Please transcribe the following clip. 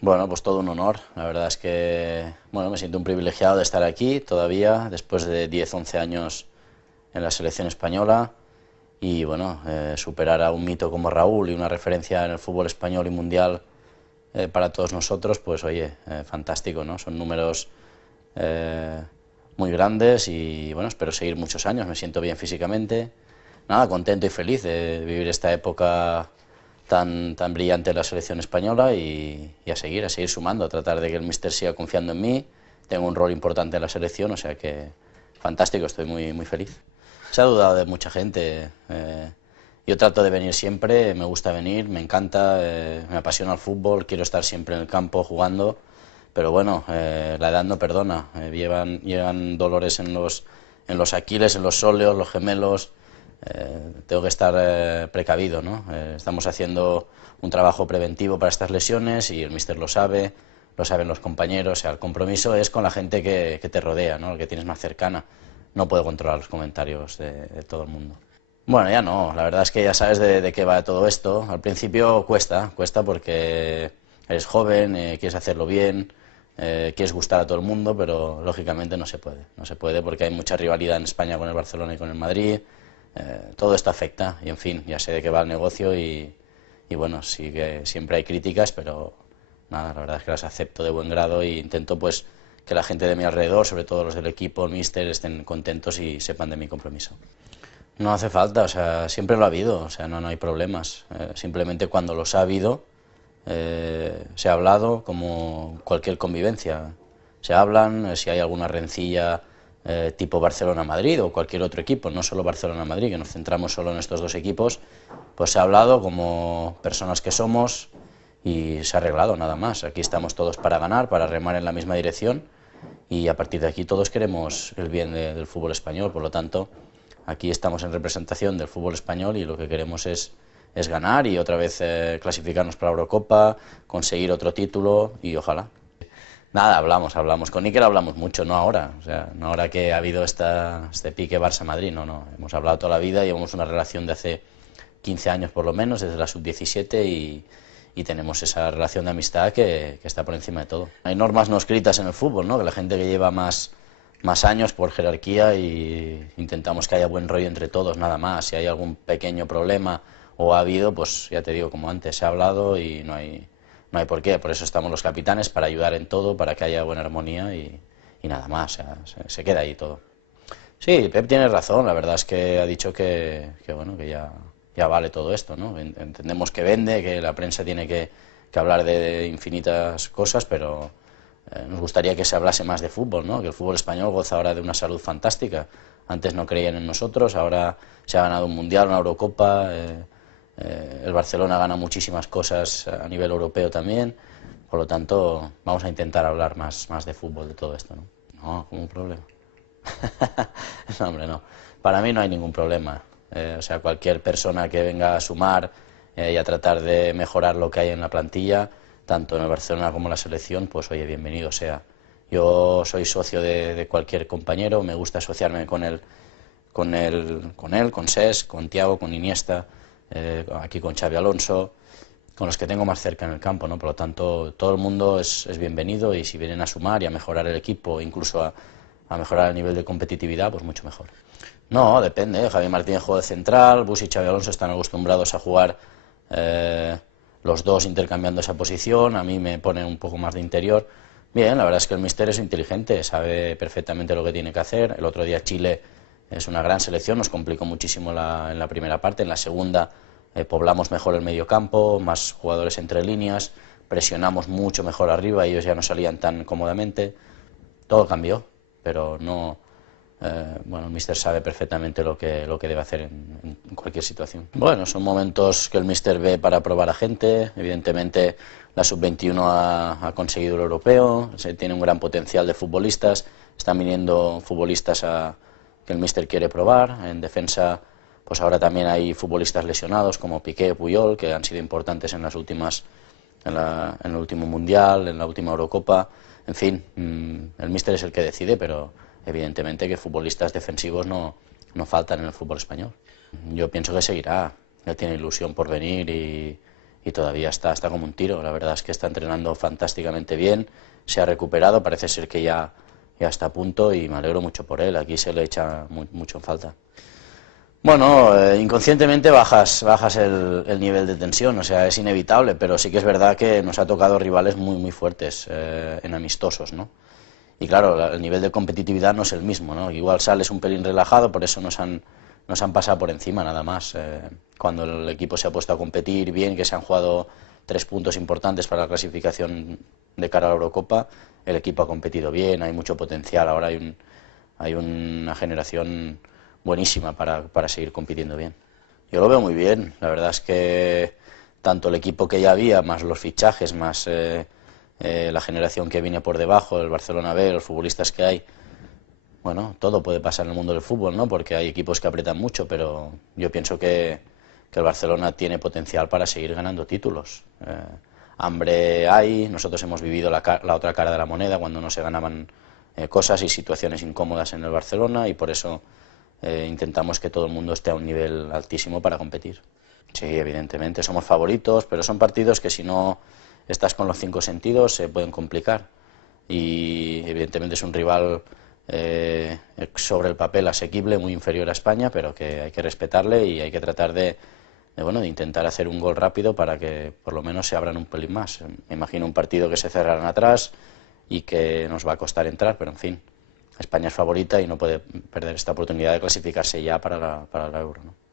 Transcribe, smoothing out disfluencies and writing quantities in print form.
Bueno, pues todo un honor. La verdad es que, bueno, me siento un privilegiado de estar aquí todavía, después de 10, 11 años en la selección española y, bueno, superar a un mito como Raúl y una referencia en el fútbol español y mundial para todos nosotros, pues oye, fantástico, ¿no? Son números eh, muy grandes y, bueno, espero seguir muchos años. Me siento bien físicamente. Nada, contento y feliz de vivir esta época tan brillante en la selección española y a seguir sumando, a tratar de que el míster siga confiando en mí. Tengo un rol importante en la selección, o sea que fantástico, estoy muy feliz. Se ha dudado de mucha gente. Yo trato de venir siempre, me gusta venir, me encanta, me apasiona el fútbol, quiero estar siempre en el campo jugando, pero bueno, la edad no perdona. Llegan dolores en los aquiles, en los sóleos, los gemelos. Tengo que estar precavido, ¿no? Estamos haciendo un trabajo preventivo para estas lesiones y el míster lo saben los compañeros. O sea, el compromiso es con la gente que te rodea, ¿no? El que tienes más cercana. No puedo controlar los comentarios de todo el mundo. Bueno, ya no, la verdad es que ya sabes de qué va todo esto. Al principio cuesta porque eres joven, quieres hacerlo bien, quieres gustar a todo el mundo, pero lógicamente no se puede porque hay mucha rivalidad en España con el Barcelona y con el Madrid. Todo esto afecta y en fin, ya sé de qué va el negocio y bueno, sí que siempre hay críticas, pero nada, la verdad es que las acepto de buen grado e intento pues que la gente de mi alrededor, sobre todo los del equipo, el míster, estén contentos y sepan de mi compromiso. No hace falta, o sea, siempre lo ha habido, o sea, no hay problemas. Simplemente cuando los ha habido, se ha hablado como cualquier convivencia. Se hablan, si hay alguna rencilla tipo Barcelona-Madrid o cualquier otro equipo, no solo Barcelona-Madrid, que nos centramos solo en estos dos equipos, pues se ha hablado como personas que somos y se ha arreglado nada más. Aquí estamos todos para ganar, para remar en la misma dirección y a partir de aquí todos queremos el bien del fútbol español, por lo tanto aquí estamos en representación del fútbol español y lo que queremos es ganar y otra vez clasificarnos para la Eurocopa, conseguir otro título y ojalá. Nada, hablamos. Con Iker hablamos mucho, no ahora. O sea, no ahora que ha habido este pique Barça-Madrid, no. Hemos hablado toda la vida, llevamos una relación de hace 15 años por lo menos, desde la sub-17 y tenemos esa relación de amistad que está por encima de todo. Hay normas no escritas en el fútbol, ¿no? Que la gente que lleva más años por jerarquía y intentamos que haya buen rollo entre todos, nada más. Si hay algún pequeño problema o ha habido, pues ya te digo, como antes, se ha hablado y no hay por qué. Por eso estamos los capitanes, para ayudar en todo, para que haya buena armonía y nada más, o sea, se queda ahí todo. Sí, Pep tiene razón, la verdad es que ha dicho bueno, que ya vale todo esto, ¿no? Entendemos que vende, que la prensa tiene que hablar de infinitas cosas, pero nos gustaría que se hablase más de fútbol, ¿no? Que el fútbol español goza ahora de una salud fantástica. Antes no creían en nosotros, ahora se ha ganado un mundial, una Eurocopa, el Barcelona gana muchísimas cosas a nivel europeo también, por lo tanto vamos a intentar hablar más de fútbol, de todo esto, ¿no? No, como un problema. No, hombre, no. Para mí no hay ningún problema. O sea, cualquier persona que venga a sumar y a tratar de mejorar lo que hay en la plantilla, tanto en el Barcelona como en la selección, pues oye, bienvenido sea. Yo soy socio de cualquier compañero, me gusta asociarme con Cesc, con Thiago, con Iniesta, aquí con Xavi Alonso, con los que tengo más cerca en el campo, ¿no? Por lo tanto, todo el mundo es bienvenido y si vienen a sumar y a mejorar el equipo, incluso a mejorar el nivel de competitividad, pues mucho mejor. No, depende. Javi Martínez juega de central, Bus y Xavi Alonso están acostumbrados a jugar los dos intercambiando esa posición, a mí me ponen un poco más de interior. Bien, la verdad es que el míster es inteligente, sabe perfectamente lo que tiene que hacer. El otro día Chile es una gran selección, nos complicó muchísimo en la primera parte, en la segunda poblamos mejor el medio campo, más jugadores entre líneas, presionamos mucho mejor arriba, ellos ya no salían tan cómodamente, todo cambió, pero no, bueno, el míster sabe perfectamente lo que debe hacer en cualquier situación. Bueno, son momentos que el míster ve para probar a gente, evidentemente la sub-21 ha conseguido el europeo, se tiene un gran potencial de futbolistas, están viniendo futbolistas que el míster quiere probar, en defensa pues ahora también hay futbolistas lesionados como Piqué, Puyol, que han sido importantes en el último Mundial, en la última Eurocopa, en fin, el míster es el que decide, pero evidentemente que futbolistas defensivos no faltan en el fútbol español. Yo pienso que seguirá, él tiene ilusión por venir y todavía está como un tiro. La verdad es que está entrenando fantásticamente bien, se ha recuperado, parece ser que ya está a punto y me alegro mucho por él. Aquí se le echa mucho en falta. Bueno, inconscientemente bajas el nivel de tensión, o sea, es inevitable, pero sí que es verdad que nos ha tocado rivales muy fuertes en amistosos, ¿no? Y claro, el nivel de competitividad no es el mismo, ¿no? Igual sales un pelín relajado, por eso nos han pasado por encima nada más. Cuando el equipo se ha puesto a competir bien, que se han jugado 3 puntos importantes para la clasificación de cara a la Eurocopa, el equipo ha competido bien, hay mucho potencial, ahora hay una generación buenísima para seguir compitiendo bien. Yo lo veo muy bien, la verdad es que tanto el equipo que ya había, más los fichajes, más la generación que viene por debajo, el Barcelona B, los futbolistas que hay, bueno, todo puede pasar en el mundo del fútbol, ¿no? Porque hay equipos que aprietan mucho, pero yo pienso que el Barcelona tiene potencial para seguir ganando títulos. Hambre hay, nosotros hemos vivido la otra cara de la moneda cuando no se ganaban cosas y situaciones incómodas en el Barcelona y por eso intentamos que todo el mundo esté a un nivel altísimo para competir. Sí, evidentemente somos favoritos, pero son partidos que si no estás con los 5 sentidos se pueden complicar y evidentemente es un rival sobre el papel asequible, muy inferior a España, pero que hay que respetarle y hay que tratar de intentar hacer un gol rápido para que por lo menos se abran un pelín más. Me imagino un partido que se cerrarán atrás y que nos va a costar entrar, pero en fin, España es favorita y no puede perder esta oportunidad de clasificarse ya para la Euro, ¿no?